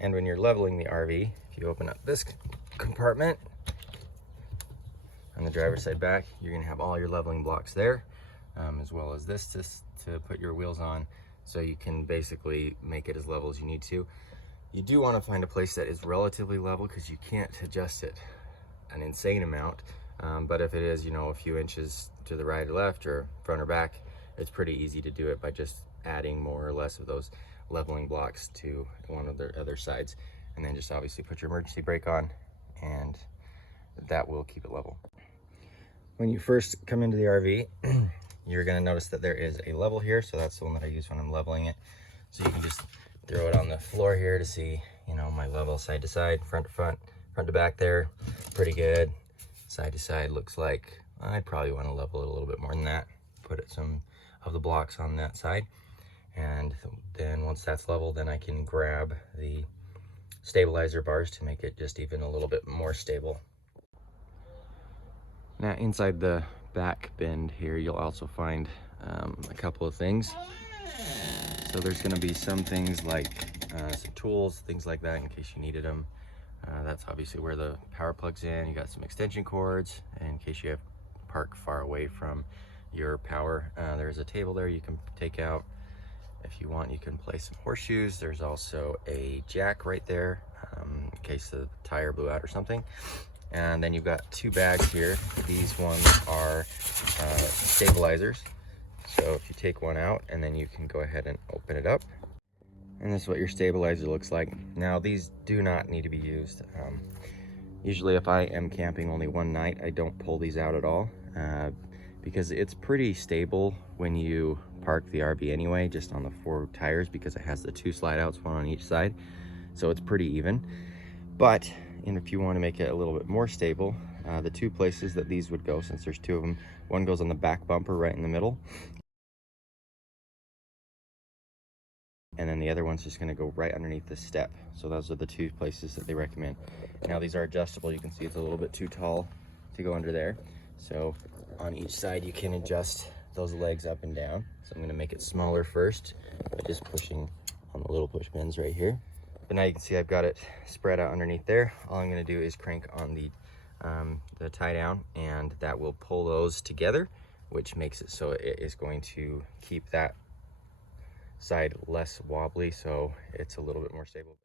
And when you're leveling the RV, if you open up this compartment on the driver's side back, you're gonna have all your leveling blocks there, as well as this to put your wheels on, so you can basically make it as level as you need to. You do want to find a place that is relatively level, because you can't adjust it an insane amount, but if it is, you know, a few inches to the right or left or front or back, it's pretty easy to do it by just adding more or less of those leveling blocks to one of the other sides, and then just obviously put your emergency brake on, and that will keep it level. When you first come into the RV, you're going to notice that there is a level here, so that's the one that I use when I'm leveling it. So you can just throw it on the floor here to see, you know, my level side to side, front to front, front to back there, pretty good. Side to side looks like I'd probably want to level it a little bit more than that. Put some of the blocks on that side, and then once that's level, then I can grab the stabilizer bars to make it just even a little bit more stable. Now inside the back bend here, you'll also find a couple of things. So there's going to be some things like some tools, things like that, in case you needed them. That's obviously where the power plug's in. You got some extension cords in case you have park far away from your power. There's a table there you can take out. If you want, you can place some horseshoes. There's also a jack right there in case the tire blew out or something. And then you've got two bags here. These ones are stabilizers. So if you take one out, and then you can go ahead and open it up, and this is what your stabilizer looks like. Now these do not need to be used. Usually if I am camping only one night, I don't pull these out at all, because it's pretty stable when you park the RV anyway, just on the 4 tires, because it has the 2 slide outs, one on each side, so it's pretty even. But if you want to make it a little bit more stable, the 2 places that these would go, since there's 2 of them, one goes on the back bumper right in the middle, and then the other one's just going to go right underneath the step. So those are the 2 places that they recommend. Now these are adjustable. You can see it's a little bit too tall to go under there, so on each side you can adjust those legs up and down. So I'm going to make it smaller first by just pushing on the little push pins right here. But now you can see I've got it spread out underneath there. All I'm going to do is crank on the tie down, and that will pull those together, which makes it so it is going to keep that side less wobbly, so it's a little bit more stable.